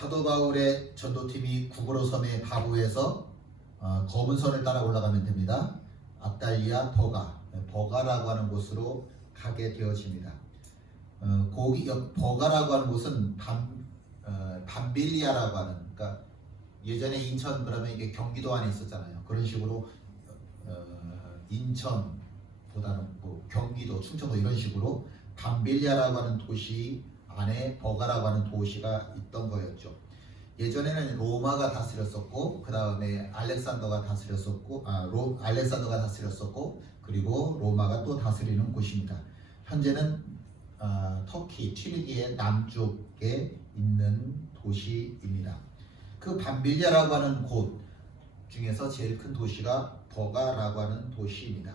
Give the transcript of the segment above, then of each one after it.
사도 바울의 전도팀이 구브로 섬의 바부에서 검은 선을 따라 올라가면 됩니다. 압달리아 버가라고 하는 곳으로 가게 되어집니다. 버가라고 하는 곳은 밤빌리아라고 하는, 그러니까 예전에 인천 그러면 이게 경기도 안에 있었잖아요. 그런 식으로 인천보다는 뭐 경기도, 충청도 이런 식으로 밤빌리아라고 하는 도시 안에 버가라고 하는 도시가 있던 거였죠. 예전에는 로마가 다스렸었고, 그 다음에 알렉산더가 다스렸었고, 그리고 로마가 또 다스리는 곳입니다. 현재는 터키 튀르키예 남쪽에 있는 도시입니다. 그 밤빌리아라고 하는 곳 중에서 제일 큰 도시가 버가라고 하는 도시입니다.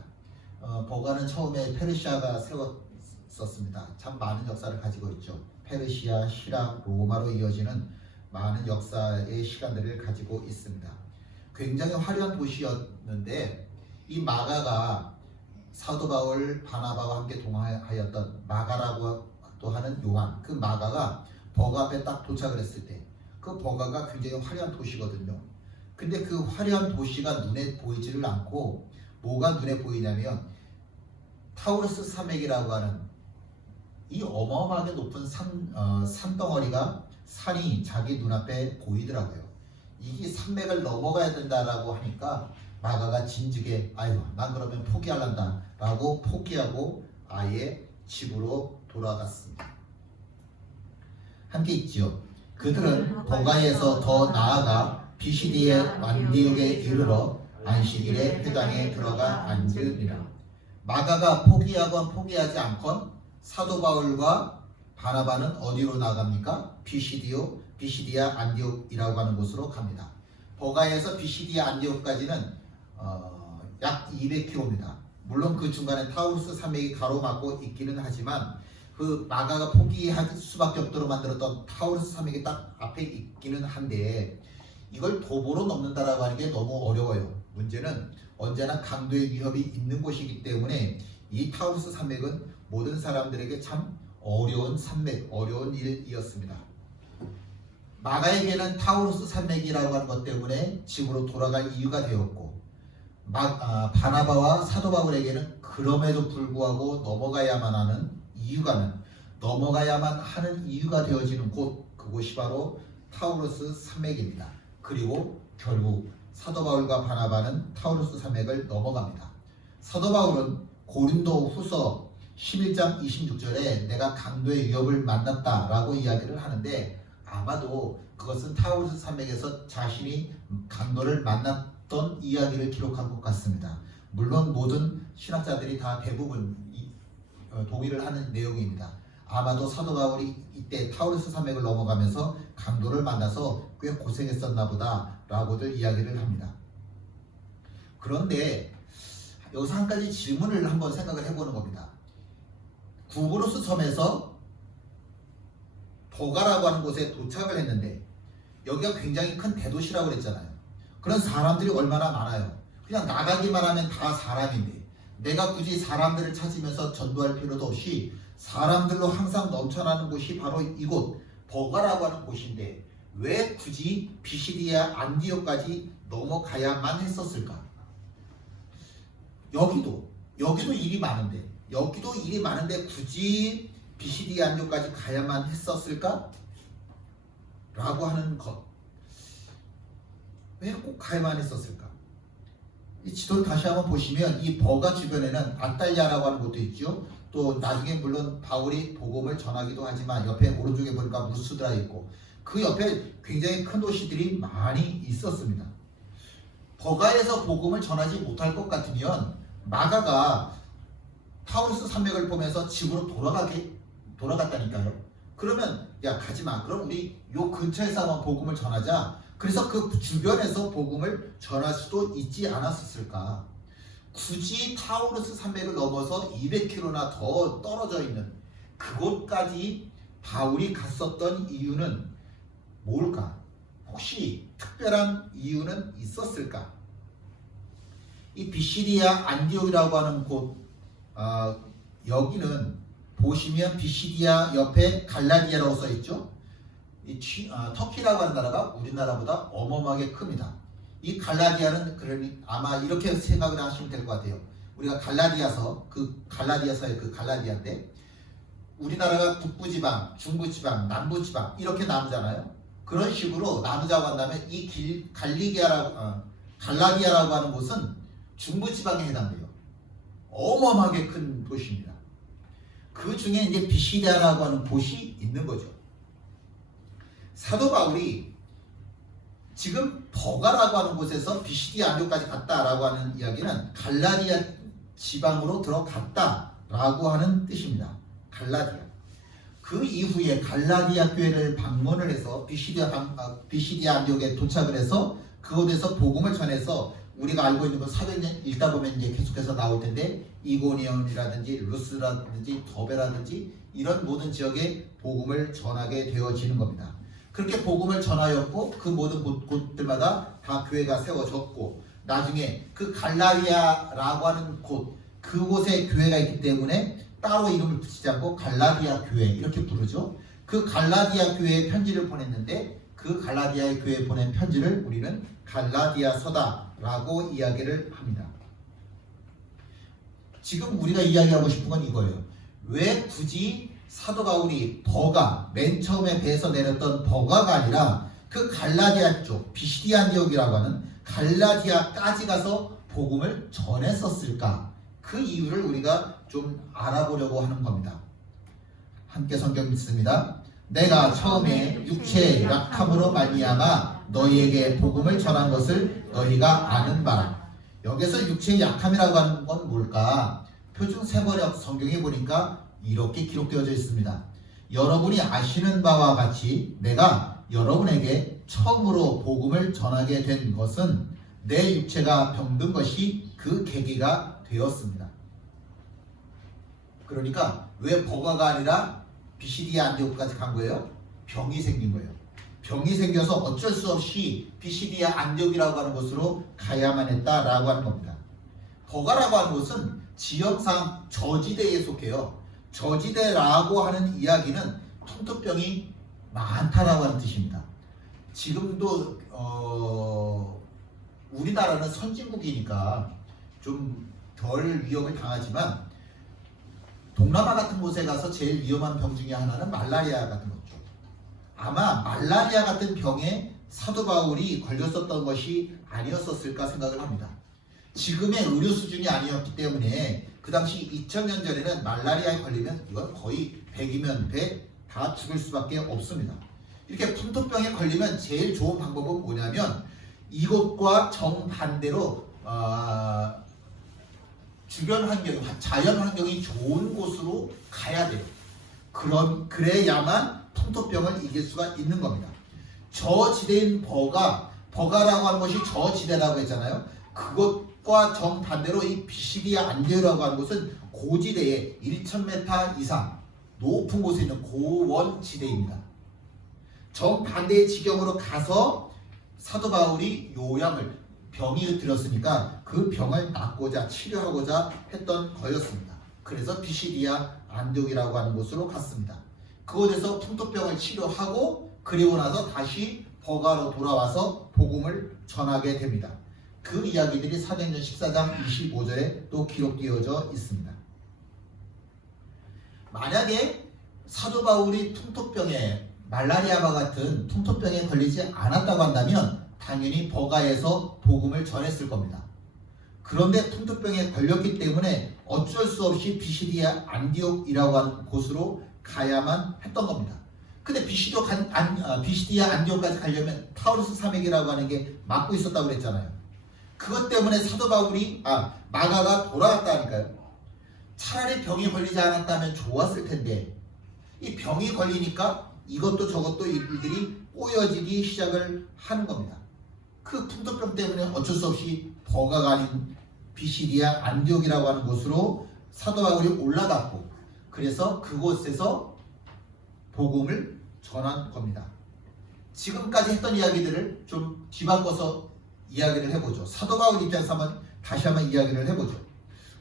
버가는 처음에 페르시아가 세웠었습니다. 참 많은 역사를 가지고 있죠. 페르시아, 시락, 로마로 이어지는 많은 역사의 시간들을 가지고 있습니다. 굉장히 화려한 도시였는데, 이 마가가 사도 바울, 바나바와 함께 동행하였던 마가라고 또 하는 요한, 그 마가가 버가 앞에 딱 도착을 했을 때, 그 버가가 굉장히 화려한 도시거든요. 근데 그 화려한 도시가 눈에 보이지를 않고, 뭐가 눈에 보이냐면 타우루스 산맥이라고 하는 이 어마어마하게 높은 산덩어리가, 산이 자기 눈앞에 보이더라고요. 이 산맥을 넘어가야 된다라고 하니까 마가가 진즉에 난 그러면 포기할란다 라고 포기하고 아예 집으로 돌아갔습니다. 함께 있지요. 그들은 버가에서 더 나아가 비시디의 안디옥에 이르러 안식일에 회당에 들어가 앉으니라. 마가가 포기하건 포기하지 않건 사도 바울과 바나바는 어디로 나갑니까? 비시디아 안디옥이라고 하는 곳으로 갑니다. 버가에서 비시디아 안디옥까지는 약 200km입니다. 물론 그 중간에 타우루스 산맥이 가로막고 있기는 하지만, 그 마가가 포기할 수밖에 없도록 만들었던 타우루스 산맥이 딱 앞에 있기는 한데, 이걸 도보로 넘는다라고 하는 게 너무 어려워요. 문제는 언제나 강도의 위협이 있는 곳이기 때문에 이 타우루스 산맥은 모든 사람들에게 참 어려운 산맥, 어려운 일이었습니다. 마가에게는 타우루스 산맥이라고 하는 것 때문에 집으로 돌아갈 이유가 되었고, 바나바와 사도 바울에게는 그럼에도 불구하고 넘어가야만 하는 이유가 되어지는 곳, 그곳이 바로 타우루스 산맥입니다. 그리고 결국 사도 바울과 바나바는 타우루스 산맥을 넘어갑니다. 사도 바울은 고린도 후서 11장 26절에 내가 강도의 위협을 만났다라고 이야기를 하는데, 아마도 그것은 타우루스 산맥에서 자신이 강도를 만났던 이야기를 기록한 것 같습니다. 물론 모든 신학자들이 다 대부분 동의를 하는 내용입니다. 아마도 사도 바울이 이때 타우루스 산맥을 넘어가면서 강도를 만나서 꽤 고생했었나 보다 라고들 이야기를 합니다. 그런데 여기서 한 가지 질문을 한번 생각을 해보는 겁니다. 구브로스 섬에서 버가라고 하는 곳에 도착을 했는데, 여기가 굉장히 큰 대도시라고 그랬잖아요. 그런 사람들이 얼마나 많아요. 그냥 나가기만 하면 다 사람인데, 내가 굳이 사람들을 찾으면서 전도할 필요도 없이 사람들로 항상 넘쳐나는 곳이 바로 이곳 버가라고 하는 곳인데, 왜 굳이 비시디아 안디옥까지 넘어가야만 했었을까? 여기도 일이 많은데 굳이 비시디아 안디옥까지 가야만 했었을까? 라고 하는 것, 왜 꼭 가야만 했었을까? 이 지도를 다시 한번 보시면 이 버가 주변에는 압달리아라고 하는 곳도 있죠. 또 나중에 물론 바울이 복음을 전하기도 하지만 옆에 오른쪽에 보니까 루스드라 있고, 그 옆에 굉장히 큰 도시들이 많이 있었습니다. 버가에서 복음을 전하지 못할 것 같으면 마가가 타우루스 산맥을 보면서 집으로 돌아갔다니까요. 그러면 야 가지마, 그럼 우리 요 근처에서 한번 복음을 전하자. 그래서 그 주변에서 복음을 전할 수도 있지 않았을까? 굳이 타우루스 산맥을 넘어서 200km나 더 떨어져 있는 그곳까지 바울이 갔었던 이유는 뭘까? 혹시 특별한 이유는 있었을까? 이 비시디아 안디옥이라고 하는 곳, 여기는 보시면 비시디아 옆에 갈라디아라고 써있죠. 터키라고 하는 나라가 우리나라보다 어마어마하게 큽니다. 이 갈라디아는 그러니 아마 이렇게 생각을 하시면 될 것 같아요. 우리가 갈라디아서의 그 갈라디아인데 우리나라가 북부지방, 중부지방, 남부지방 이렇게 나누잖아요. 그런 식으로 나누자고 한다면 이 갈라디아라고 하는 곳은 중부지방에 해당돼요. 어마어마하게 큰 도시입니다. 그 중에 이제 비시디아라고 하는 곳이 있는 거죠. 사도 바울이 지금 버가라고 하는 곳에서 비시디아 안디옥까지 갔다라고 하는 이야기는 갈라디아 지방으로 들어갔다라고 하는 뜻입니다. 갈라디아. 그 이후에 갈라디아 교회를 방문을 해서 비시디아 안디옥에 도착을 해서 그곳에서 복음을 전해서 우리가 알고 있는 그 사도행전 읽다 보면 이제 계속해서 나올 텐데 이고니온이라든지 루스라든지 더베라든지 이런 모든 지역에 복음을 전하게 되어지는 겁니다. 그렇게 복음을 전하였고 그 모든 곳들마다 다 교회가 세워졌고 나중에 그 갈라디아라고 하는 그곳에 교회가 있기 때문에 따로 이름을 붙이지 않고 갈라디아 교회 이렇게 부르죠. 그 갈라디아 교회에 편지를 보냈는데 그 갈라디아 교회에 보낸 편지를 우리는 갈라디아서다라고 이야기를 합니다. 지금 우리가 이야기하고 싶은 건 이거예요. 왜 굳이 사도 바울이 맨 처음에 배에서 내렸던 버가가 아니라 그 갈라디아 쪽 비시디아 안디옥이라고 하는 갈라디아까지 가서 복음을 전했었을까? 그 이유를 우리가 좀 알아보려고 하는 겁니다. 함께 성경 읽습니다. 내가 처음에 육체의 약함으로 말미암아 너희에게 복음을 전한 것을 너희가 아는 바라. 여기서 육체의 약함이라고 하는 건 뭘까? 표준 세번역 성경에 보니까 이렇게 기록되어져 있습니다. 여러분이 아시는 바와 같이 내가 여러분에게 처음으로 복음을 전하게 된 것은 내 육체가 병든 것이 그 계기가 되었습니다. 그러니까 왜 버가가 아니라 비시디아 안디옥까지 간 거예요? 병이 생긴 거예요. 병이 생겨서 어쩔 수 없이 비시디아 안디옥이라고 하는 곳으로 가야만 했다라고 하는 겁니다. 버가라고 하는 곳은 지역상 저지대에 속해요. 저지대라고 하는 이야기는 풍토병이 많다라고 하는 뜻입니다. 지금도 우리나라는 선진국이니까 좀 덜 위험을 당하지만 동남아 같은 곳에 가서 제일 위험한 병 중에 하나는 말라리아 같은 거죠. 아마 말라리아 같은 병에 사도 바울이 걸렸었던 것이 아니었었을까 생각을 합니다. 지금의 의료 수준이 아니었기 때문에 그 당시 2000년 전에는 말라리아에 걸리면 이건 거의 100이면 100 다 죽을 수밖에 없습니다. 이렇게 풍토병에 걸리면 제일 좋은 방법은 뭐냐면 이곳과 정반대로 주변 환경, 자연 환경이 좋은 곳으로 가야 돼요. 그래야만 풍토병을 이길 수가 있는 겁니다. 저지대인 버가라고 하는 것이 저지대라고 했잖아요. 그것과 정반대로 이 비시디아 안디옥이라고 하는 곳은 고지대에 1000m 이상 높은 곳에 있는 고원지대입니다. 정반대의 지경으로 가서 사도 바울이 병이 들었으니까 그 병을 낫고자 치료하고자 했던 거였습니다. 그래서 비시디아 안디옥이라고 하는 곳으로 갔습니다. 그곳에서 풍토병을 치료하고 그리고 나서 다시 버가로 돌아와서 복음을 전하게 됩니다. 그 이야기들이 사도행전 14장 25절에 또 기록되어져 있습니다. 만약에 사도 바울이 말라리아와 같은 풍토병에 걸리지 않았다고 한다면 당연히 버가에서 복음을 전했을 겁니다. 그런데 풍토병에 걸렸기 때문에 어쩔 수 없이 비시디아 안디옥이라고 하는 곳으로 가야만 했던 겁니다. 근데 비시디아 안디옥까지 가려면 타우루스 산맥이라고 하는 게 막고 있었다고 그랬잖아요. 그것 때문에 사도 바울이 마가가 돌아갔다니까요. 차라리 병이 걸리지 않았다면 좋았을 텐데 이 병이 걸리니까 이것도 저것도 일들이 꼬여지기 시작을 하는 겁니다. 그 풍토병 때문에 어쩔 수 없이 버가가 아닌 비시디아 안디옥이라고 하는 곳으로 사도 바울이 올라갔고 그래서 그곳에서 복음을 전한 겁니다. 지금까지 했던 이야기들을 좀 뒤바꿔서 이야기를 해보죠. 사도 바울 입장에서 다시 한번 이야기를 해보죠.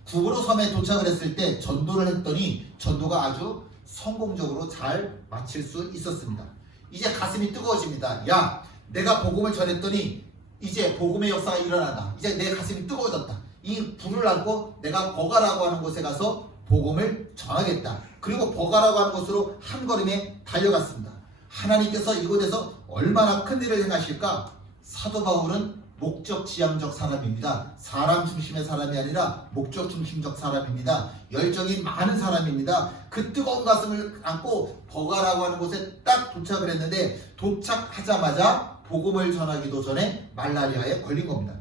구브로 섬에 도착을 했을 때 전도를 했더니 전도가 아주 성공적으로 잘 마칠 수 있었습니다. 이제 가슴이 뜨거워집니다. 야, 내가 복음을 전했더니 이제 복음의 역사가 일어난다. 이제 내 가슴이 뜨거워졌다. 이 불을 안고 내가 버가라고 하는 곳에 가서 복음을 전하겠다. 그리고 버가라고 하는 곳으로 한 걸음에 달려갔습니다. 하나님께서 이곳에서 얼마나 큰 일을 행하실까? 사도 바울은 목적 지향적 사람입니다. 사람 중심의 사람이 아니라 목적 중심적 사람입니다. 열정이 많은 사람입니다. 그 뜨거운 가슴을 안고 버가라고 하는 곳에 딱 도착을 했는데 도착하자마자 복음을 전하기도 전에 말라리아에 걸린 겁니다.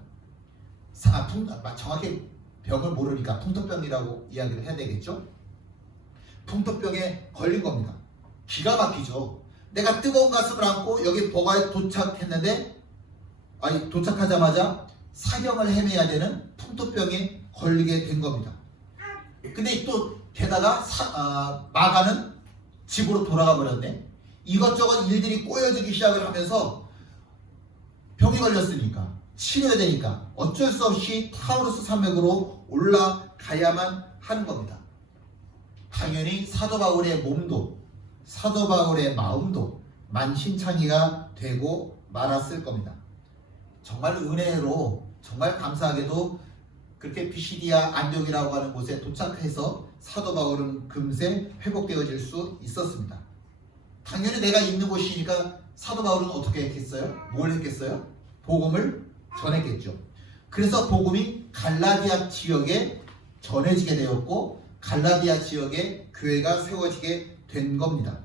정확히 병을 모르니까 풍토병이라고 이야기를 해야 되겠죠? 풍토병에 걸린 겁니다. 기가 막히죠. 내가 뜨거운 가슴을 안고 여기 버가에 도착했는데 도착하자마자 사경을 헤매야 되는 풍토병에 걸리게 된 겁니다. 근데 또 게다가 마가는 집으로 돌아가 버렸네. 이것저것 일들이 꼬여지기 시작을 하면서 병이 걸렸으니까 치료해야 되니까 어쩔 수 없이 타우루스 산맥으로 올라가야만 하는 겁니다. 당연히 사도 바울의 몸도 사도 바울의 마음도 만신창이가 되고 말았을 겁니다. 정말 은혜로 정말 감사하게도 그렇게 피시디아 안디옥이라고 하는 곳에 도착해서 사도 바울은 금세 회복되어질 수 있었습니다. 당연히 내가 있는 곳이니까 사도 바울은 어떻게 했겠어요? 뭘 했겠어요? 복음을 전했겠죠. 그래서 복음이 갈라디아 지역에 전해지게 되었고 갈라디아 지역에 교회가 세워지게 된 겁니다.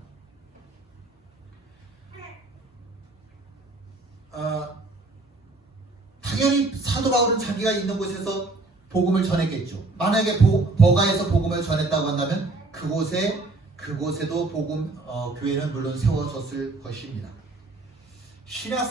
당연히 사도 바울은 자기가 있는 곳에서 복음을 전했겠죠. 만약에 버가에서 복음을 전했다고 한다면 그곳에도 교회는 물론 세워졌을 것입니다. 신약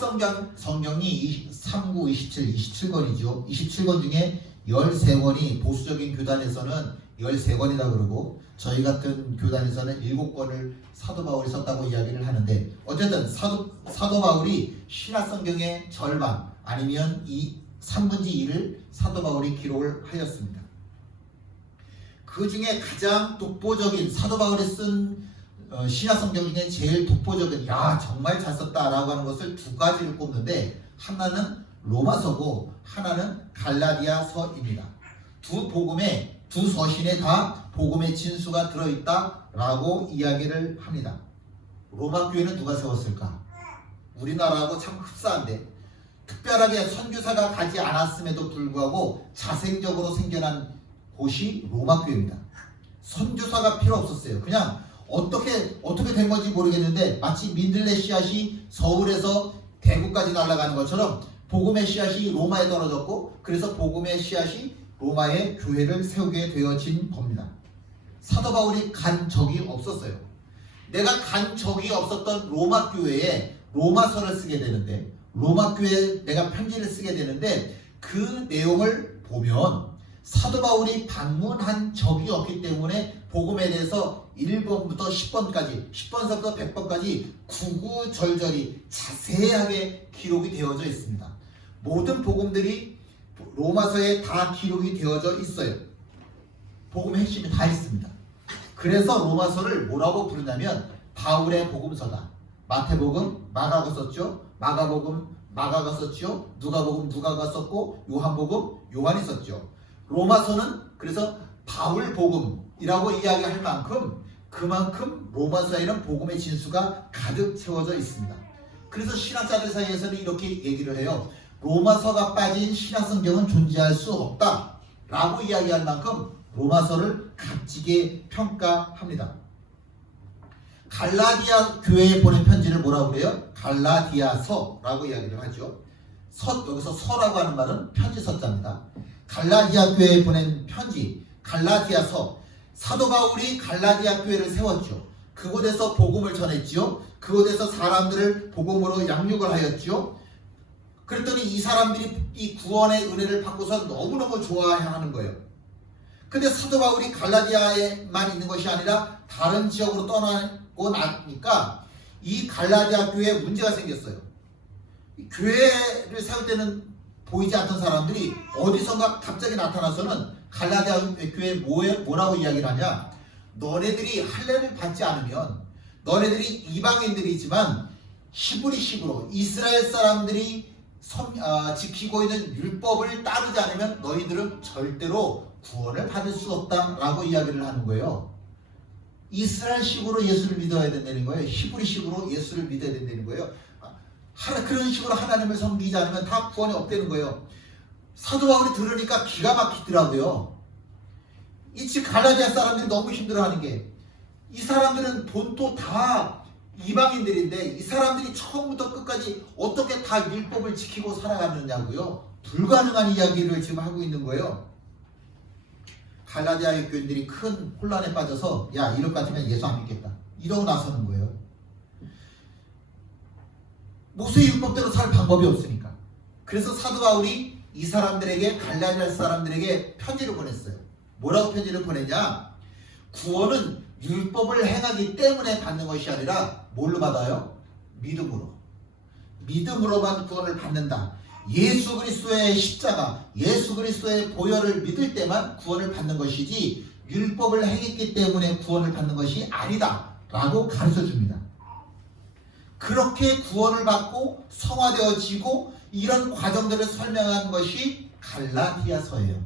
성경이 39, 27, 27권이죠. 27권 중에 13권이 보수적인 교단에서는 13권이라고 그러고 저희 같은 교단에서는 7권을 사도 바울이 썼다고 이야기를 하는데 어쨌든 사도 바울이 신약 성경의 절반 아니면 3분의 2를 사도 바울이 기록을 하였습니다. 그 중에 가장 독보적인 사도 바울이 쓴 신약 성경 중에 제일 독보적인 정말 잘 썼다라고 하는 것을 두 가지를 꼽는데 하나는 로마서고 하나는 갈라디아서입니다. 두 서신에 다 복음의 진수가 들어있다라고 이야기를 합니다. 로마 교회는 누가 세웠을까? 우리나라하고 참 흡사한데 특별하게 선교사가 가지 않았음에도 불구하고 자생적으로 생겨난 곳이 로마 교회입니다. 선교사가 필요 없었어요. 그냥 어떻게 된 건지 모르겠는데 마치 민들레 씨앗이 서울에서 대구까지 날아가는 것처럼 복음의 씨앗이 로마에 떨어졌고 그래서 복음의 씨앗이 로마의 교회를 세우게 되어진 겁니다. 사도 바울이 간 적이 없었어요. 내가 간 적이 없었던 로마 교회에 로마서를 쓰게 되는데 로마 교회에 내가 편지를 쓰게 되는데 그 내용을 보면 사도 바울이 방문한 적이 없기 때문에 복음에 대해서 1번부터 10번까지 10번서부터 100번까지 구구절절히 자세하게 기록이 되어져 있습니다. 모든 복음들이 로마서에 다 기록이 되어져 있어요. 복음의 핵심이 다 있습니다. 그래서 로마서를 뭐라고 부르냐면 바울의 복음서다. 마태복음 마가가 썼죠. 마가복음 마가가 썼죠. 누가복음 누가가 썼고 요한복음 요한이 썼죠. 로마서는 그래서 바울복음이라고 이야기할 만큼 그만큼 로마서에는 복음의 진수가 가득 채워져 있습니다. 그래서 신학자들 사이에서는 이렇게 얘기를 해요. 로마서가 빠진 신약성경은 존재할 수 없다 라고 이야기할 만큼 로마서를 값지게 평가합니다. 갈라디아 교회에 보낸 편지를 뭐라고 그래요? 갈라디아서라고 이야기를 하죠. 여기서 서라고 하는 말은 편지 서자입니다. 갈라디아 교회에 보낸 편지 갈라디아서. 사도 바울이 갈라디아 교회를 세웠죠. 그곳에서 복음을 전했지요. 그곳에서 사람들을 복음으로 양육을 하였지요. 그랬더니 이 사람들이 이 구원의 은혜를 받고서 너무너무 좋아하는 거예요. 근데 사도 바울이 갈라디아에만 있는 것이 아니라 다른 지역으로 떠나고 나니까 이 갈라디아 교회에 문제가 생겼어요. 교회를 세울 때는 보이지 않던 사람들이 어디선가 갑자기 나타나서는 갈라디아 교회에 뭐라고 이야기를 하냐? 너네들이 할례를 받지 않으면 너네들이 이방인들이지만 히브리식으로 이스라엘 사람들이 지키고 있는 율법을 따르지 않으면 너희들은 절대로 구원을 받을 수 없다라고 이야기를 하는 거예요. 이스라엘식으로 예수를 믿어야 된다는 거예요. 히브리식으로 예수를 믿어야 된다는 거예요. 그런 식으로 하나님을 섬기지 않으면 다 구원이 없다는 거예요. 사도 바울이 들으니까 기가 막히더라고요. 이 갈라디아 사람들이 너무 힘들어하는 게, 이 사람들은 본토 다 이방인들인데 이 사람들이 처음부터 끝까지 어떻게 다 율법을 지키고 살아가느냐고요. 불가능한 이야기를 지금 하고 있는 거예요. 갈라디아의 교인들이 큰 혼란에 빠져서 야, 이럴 것 같으면 예수 안 믿겠다 이러고 나서는 거예요. 모세의 율법대로 살 방법이 없으니까. 그래서 사도 바울이 이 사람들에게, 갈라디아 사람들에게 편지를 보냈어요. 뭐라고 편지를 보냈냐? 구원은 율법을 행하기 때문에 받는 것이 아니라 뭘로 받아요? 믿음으로. 믿음으로만 구원을 받는다. 예수 그리스도의 십자가, 예수 그리스도의 보혈을 믿을 때만 구원을 받는 것이지 율법을 행했기 때문에 구원을 받는 것이 아니다 라고 가르쳐 줍니다. 그렇게 구원을 받고 성화되어지고 이런 과정들을 설명한 것이 갈라디아서예요.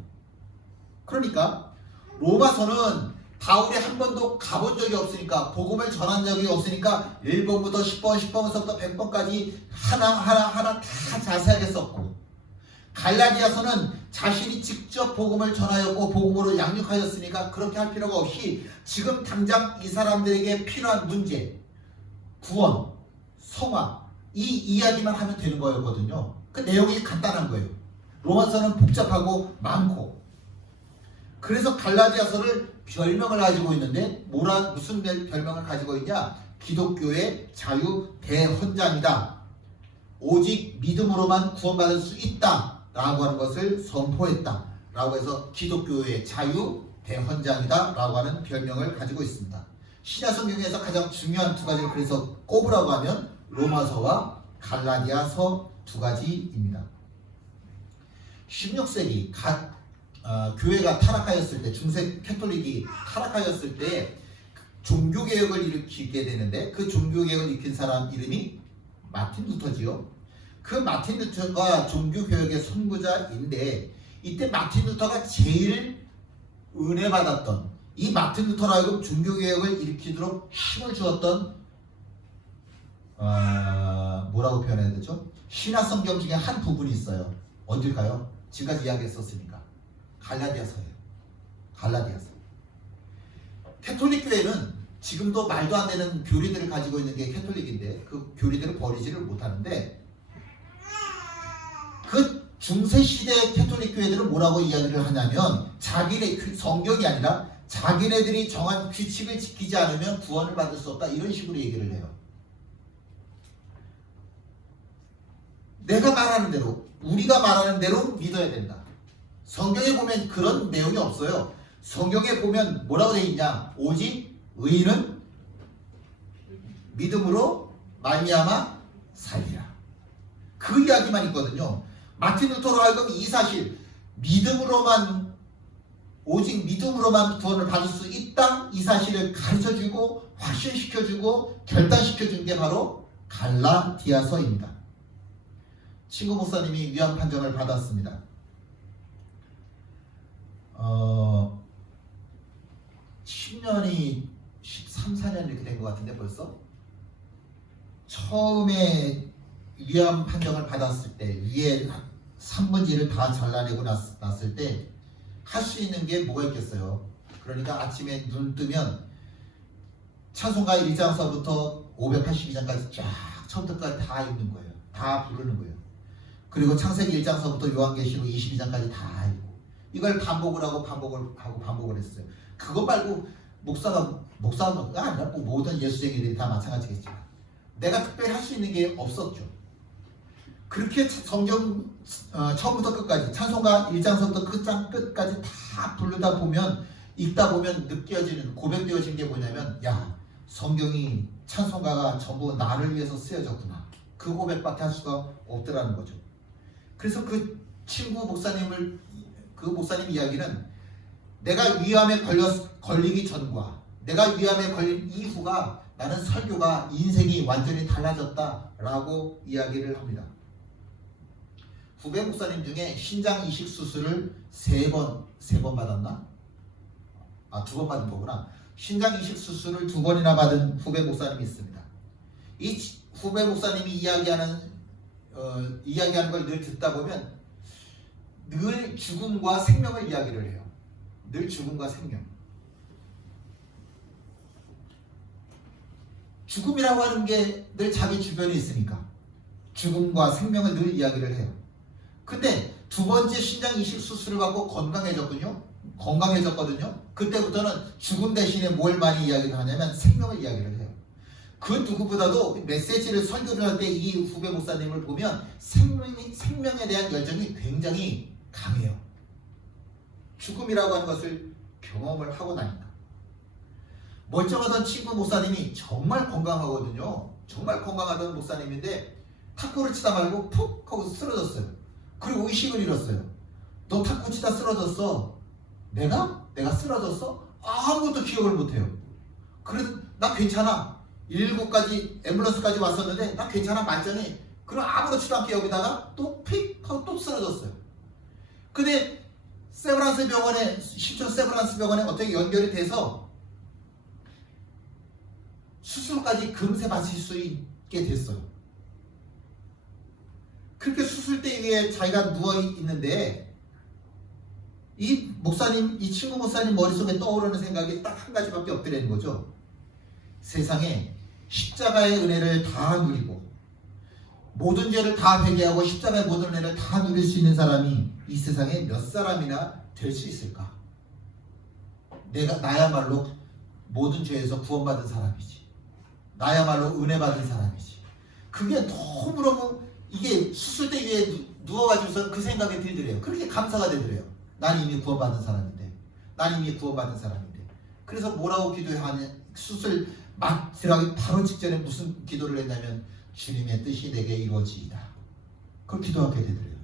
그러니까 로마서는 바울이 한 번도 가본 적이 없으니까, 복음을 전한 적이 없으니까 1번부터 10번, 10번부터 100번까지 하나 다 자세하게 썼고, 갈라디아서는 자신이 직접 복음을 전하였고 복음으로 양육하였으니까 그렇게 할 필요가 없이 지금 당장 이 사람들에게 필요한 문제, 구원, 성화, 이 이야기만 하면 되는 거였거든요. 그 내용이 간단한 거예요. 로마서는 복잡하고 많고. 그래서 갈라디아서를 별명을 가지고 있는데 무슨 별명을 가지고 있냐? 기독교의 자유 대헌장이다. 오직 믿음으로만 구원받을 수 있다 라고 하는 것을 선포했다 라고 해서 기독교의 자유 대헌장이다 라고 하는 별명을 가지고 있습니다. 신약성경에서 가장 중요한 두 가지를 그래서 꼽으라고 하면 로마서와 갈라디아서 두 가지입니다. 16세기 교회가 타락하였을 때, 중세 캐톨릭이 타락하였을 때 종교개혁을 일으키게 되는데, 그 종교개혁을 일으킨 사람 이름이 마틴 루터지요. 그 마틴 루터가 종교개혁의 선구자인데, 이때 마틴 루터가 제일 은혜받았던, 이 마틴 루터로 하여금 종교개혁을 일으키도록 힘을 주었던 뭐라고 표현해야 되죠? 신약성경 중에 한 부분이 있어요. 어딜까요? 지금까지 이야기했었으니까 갈라디아서예요. 갈라디아서. 캐톨릭 교회는 지금도 말도 안 되는 교리들을 가지고 있는 게 캐톨릭인데 그 교리들을 버리지를 못하는데, 그 중세시대 캐톨릭 교회들은 뭐라고 이야기를 하냐면, 성경이 아니라 자기네들이 정한 규칙을 지키지 않으면 구원을 받을 수 없다, 이런 식으로 얘기를 해요. 내가 말하는 대로, 우리가 말하는 대로 믿어야 된다. 성경에 보면 그런 내용이 없어요. 성경에 보면 뭐라고 되어 있냐? 오직 의인은 믿음으로 말미암아 살리라. 그 이야기만 있거든요. 마틴 루터로 하여금 이 사실, 오직 믿음으로만 구원을 받을 수 있다, 이 사실을 가르쳐주고 확신시켜주고 결단시켜준 게 바로 갈라디아서입니다. 친구 목사님이 위안 판정을 받았습니다. 10년이 13, 14년 이렇게 된 것 같은데 벌써? 처음에 위안 판정을 받았을 때, 위에 산문지를 다 잘라내고 났을 때 할 수 있는 게 뭐가 있겠어요? 그러니까 아침에 눈 뜨면 찬송가 1장서부터 582장까지 쫙 처음부터까지 다 읽는 거예요. 다 부르는 거예요. 그리고 창세기 1장서부터 요한계시록 22장까지 다 읽고, 이걸 반복을 하고 반복을 했어요. 그거 말고 목사가 아니라 모든 예수쟁이들이 다 마찬가지겠지만 내가 특별히 할 수 있는 게 없었죠. 그렇게 성경 처음부터 끝까지, 찬송가 1장서부터 끝까지 다 부르다 보면, 읽다 보면 느껴지는, 고백되어진 게 뭐냐면, 야, 성경이, 찬송가가 전부 나를 위해서 쓰여졌구나. 그 고백밖에 할 수가 없더라는 거죠. 그래서 그 목사님 이야기는, 내가 위암에 걸리기 전과 내가 위암에 걸린 이후가 나는 설교가 인생이 완전히 달라졌다라고 이야기를 합니다. 후배 목사님 중에 신장 이식 수술을 세 번 받았나? 2번 받은 거구나. 신장 이식 수술을 2번이나 받은 후배 목사님이 있습니다. 이 후배 목사님이 이야기하는 걸 늘 듣다 보면 늘 죽음과 생명을 이야기를 해요. 늘 죽음과 생명. 죽음이라고 하는 게 늘 자기 주변에 있으니까 죽음과 생명을 늘 이야기를 해요. 근데 2번째 신장 이식 수술을 받고 건강해졌거든요. 그때부터는 죽음 대신에 뭘 많이 이야기를 하냐면 생명을 이야기를 해요. 그 누구보다도 메시지를 설교를 할 때 이 후배 목사님을 보면 생명에 대한 열정이 굉장히 강해요. 죽음이라고 하는 것을 경험을 하고 나니까. 멀쩡하던 친구 목사님이 정말 건강하거든요. 정말 건강하던 목사님인데 탁구를 치다 말고 푹 하고 쓰러졌어요. 그리고 의식을 잃었어요. 너 탁구 치다 쓰러졌어. 내가 쓰러졌어? 아무것도 기억을 못해요. 그래서 나 괜찮아. 119까지 앰뷸런스까지 왔었는데 나 괜찮아 말짱해. 그럼 아무렇지도 않게 여기다가 또 픽 하고 또 쓰러졌어요. 근데 시초 세브란스 병원에 어떻게 연결이 돼서 수술까지 금세 받을 수 있게 됐어요. 그렇게 수술대 위에 자기가 누워있는데 이 친구 목사님 머릿속에 떠오르는 생각이 딱 한 가지밖에 없더라는 거죠. 세상에 십자가의 은혜를 다 누리고 모든 죄를 다 회개하고 십자가의 모든 은혜를 다 누릴 수 있는 사람이 이 세상에 몇 사람이나 될 수 있을까? 나야말로 모든 죄에서 구원받은 사람이지. 나야말로 은혜 받은 사람이지. 그게 너무너무 이게 수술대 위에 누워가지고서 그 생각이 들더래요. 그렇게 감사가 되더래요. 난 이미 구원받은 사람인데. 그래서 뭐라고 기도하냐? 수술 막 들어가기 바로 직전에 무슨 기도를 했냐면 주님의 뜻이 내게 이루어지이다. 그걸 기도하게 되더래요.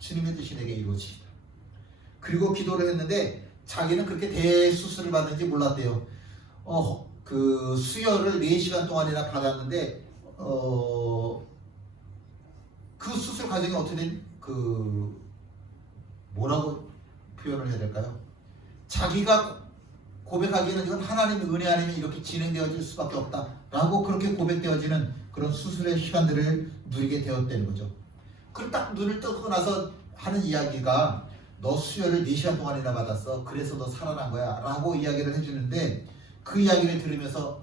주님의 뜻이 내게 이루어지이다. 그리고 기도를 했는데 자기는 그렇게 대수술을 받는지 몰랐대요. 그 수혈을 4시간 동안이나 받았는데 그 수술 과정이 어떻게 뭐라고 표현을 해야 될까요? 자기가 고백하기에는 이건 하나님의 은혜 아니면 이렇게 진행되어질 수밖에 없다라고 그렇게 고백되어지는 그런 수술의 시간들을 누리게 되었다는 거죠. 그리고 딱 눈을 뜨고 나서 하는 이야기가 너 수혈을 4시간 동안이나 받았어. 그래서 너 살아난 거야 라고 이야기를 해주는데 그 이야기를 들으면서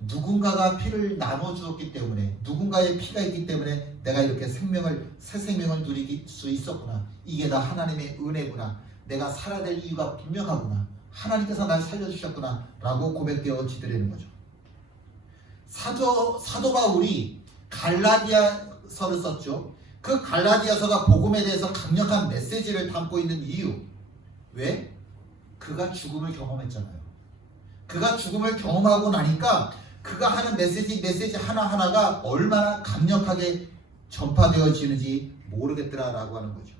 누군가가 피를 나눠주었기 때문에 누군가의 피가 있기 때문에 내가 이렇게 새 생명을 누릴 수 있었구나. 이게 다 하나님의 은혜구나. 내가 살아야 될 이유가 분명하구나. 하나님께서 날 살려주셨구나 라고 고백되어지더라는 거죠. 사도 바울이 갈라디아서를 썼죠. 그 갈라디아서가 복음에 대해서 강력한 메시지를 담고 있는 이유. 왜? 그가 죽음을 경험했잖아요. 그가 죽음을 경험하고 나니까 그가 하는 메시지 하나하나가 얼마나 강력하게 전파되어지는지 모르겠더라라고 하는 거죠.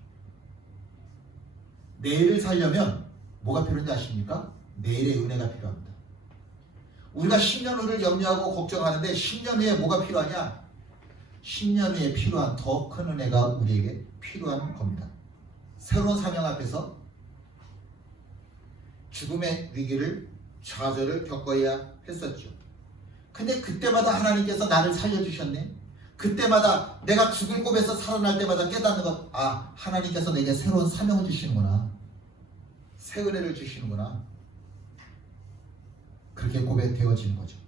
내일을 살려면 뭐가 필요한지 아십니까? 내일의 은혜가 필요합니다. 우리가 10년 후를 염려하고 걱정하는데 10년 후에 뭐가 필요하냐? 10년 후에 필요한 더 큰 은혜가 우리에게 필요한 겁니다. 새로운 사명 앞에서 죽음의 위기를 좌절을 겪어야 했었죠. 근데 그때마다 하나님께서 나를 살려주셨네. 그때마다 내가 죽을 꿈에서 살아날 때마다 깨닫는 것, 하나님께서 내게 새로운 사명을 주시는구나. 새 은혜를 주시는구나. 그렇게 고백되어지는 거죠.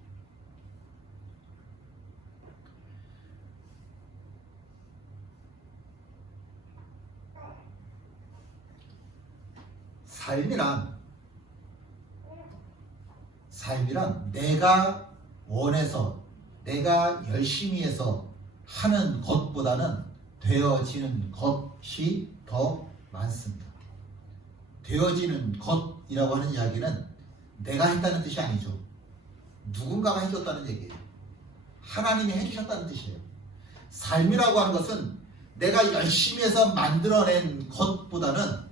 삶이란 내가 원해서 내가 열심히 해서 하는 것보다는 되어지는 것이 더 많습니다. 되어지는 것이라고 하는 이야기는 내가 했다는 뜻이 아니죠. 누군가가 해줬다는 얘기예요. 하나님이 해주셨다는 뜻이에요. 삶이라고 하는 것은 내가 열심히 해서 만들어낸 것보다는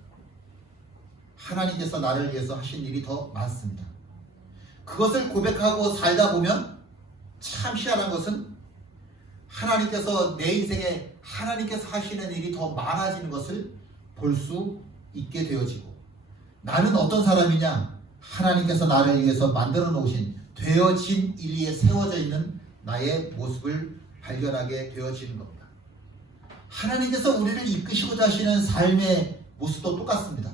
하나님께서 나를 위해서 하신 일이 더 많습니다. 그것을 고백하고 살다 보면 참 희한한 것은 하나님께서 내 인생에 하나님께서 하시는 일이 더 많아지는 것을 볼 수 있게 되어지고, 나는 어떤 사람이냐? 하나님께서 나를 위해서 만들어 놓으신 되어진 일 위에 세워져 있는 나의 모습을 발견하게 되어지는 겁니다. 하나님께서 우리를 이끄시고자 하시는 삶의 모습도 똑같습니다.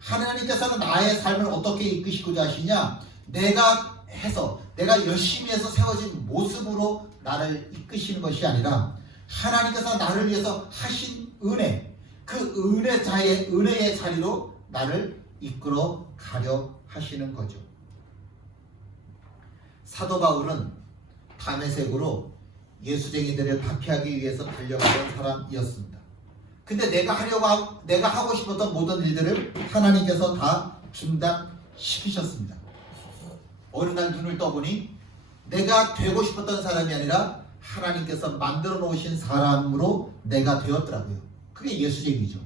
하나님께서는 나의 삶을 어떻게 이끄시고자 하시냐? 내가 열심히 해서 세워진 모습으로 나를 이끄시는 것이 아니라 하나님께서 나를 위해서 하신 은혜, 그 은혜의 자리로 나를 이끌어 가려 하시는 거죠. 사도 바울은 다메섹으로 예수쟁이들을 박해하기 위해서 달려가던 사람이었습니다. 근데 내가 하고 싶었던 모든 일들을 하나님께서 다 중단시키셨습니다. 어느 날 눈을 떠보니 내가 되고 싶었던 사람이 아니라 하나님께서 만들어 놓으신 사람으로 내가 되었더라고요. 그게 예수쟁이죠.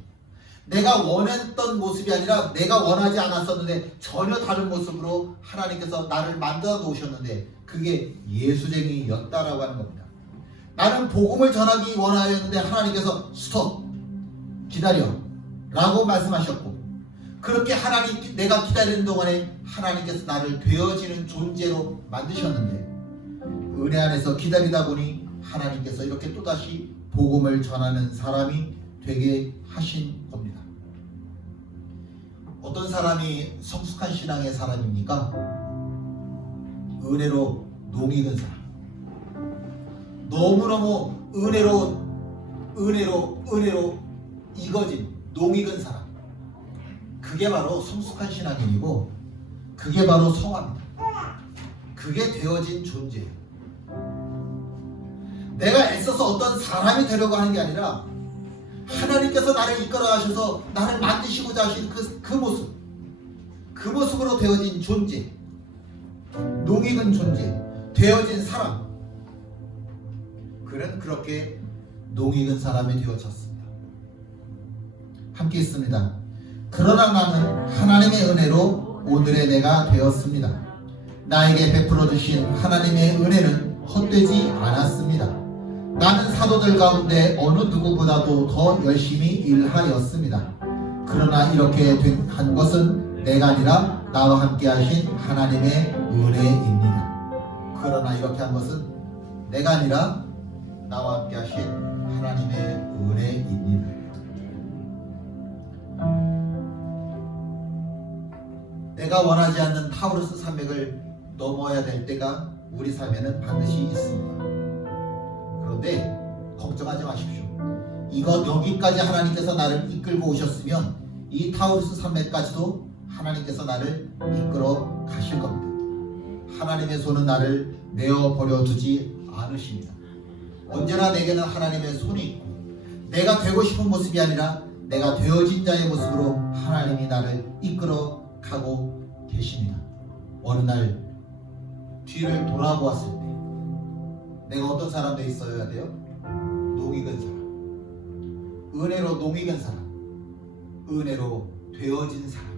내가 원했던 모습이 아니라 내가 원하지 않았었는데 전혀 다른 모습으로 하나님께서 나를 만들어 놓으셨는데 그게 예수쟁이였다라고 하는 겁니다. 나는 복음을 전하기 원하였는데 하나님께서 스톱, 기다려 라고 말씀하셨고, 그렇게 내가 기다리는 동안에 하나님께서 나를 되어지는 존재로 만드셨는데, 은혜 안에서 기다리다 보니 하나님께서 이렇게 또다시 복음을 전하는 사람이 되게 하신 겁니다. 어떤 사람이 성숙한 신앙의 사람입니까? 은혜로 농익은 사람. 너무너무 은혜로 익어진 농익은 사람. 그게 바로 성숙한 신앙인이고 그게 바로 성화입니다. 그게 되어진 존재예요. 내가 애써서 어떤 사람이 되려고 하는 게 아니라 하나님께서 나를 이끌어 가셔서 나를 만드시고자 하신 그 모습으로 되어진 존재, 농익은 존재, 되어진 사람. 그는 그렇게 농익은 사람이 되어졌습니다. 함께 있습니다. 그러나 나는 하나님의 은혜로 오늘의 내가 되었습니다. 나에게 베풀어 주신 하나님의 은혜는 헛되지 않았습니다. 나는 사도들 가운데 어느 누구보다도 더 열심히 일하였습니다. 그러나 이렇게 한 것은 내가 아니라 나와 함께 하신 하나님의 은혜입니다. 그러나 이렇게 한 것은 내가 아니라 나와 함께 하신 하나님의 은혜입니다. 내가 원하지 않는 타우루스 산맥을 넘어야 될 때가 우리 삶에는 반드시 있습니다. 그런데 걱정하지 마십시오. 여기까지 하나님께서 나를 이끌고 오셨으면 이 타우루스 산맥까지도 하나님께서 나를 이끌어 가실 겁니다. 하나님의 손은 나를 내어버려 두지 않으십니다. 언제나 내게는 하나님의 손이 있고 내가 되고 싶은 모습이 아니라 내가 되어진 자의 모습으로 하나님이 나를 이끌어 가고 계십니다. 어느 날 뒤를 돌아보았을 때 내가 어떤 사람 돼 있어야 돼요? 농익은 사람, 은혜로 농익은 사람, 은혜로 되어진 사람.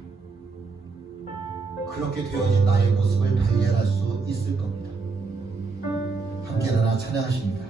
그렇게 되어진 나의 모습을 발견할 수 있을 겁니다. 함께 일어나 찬양하십니다.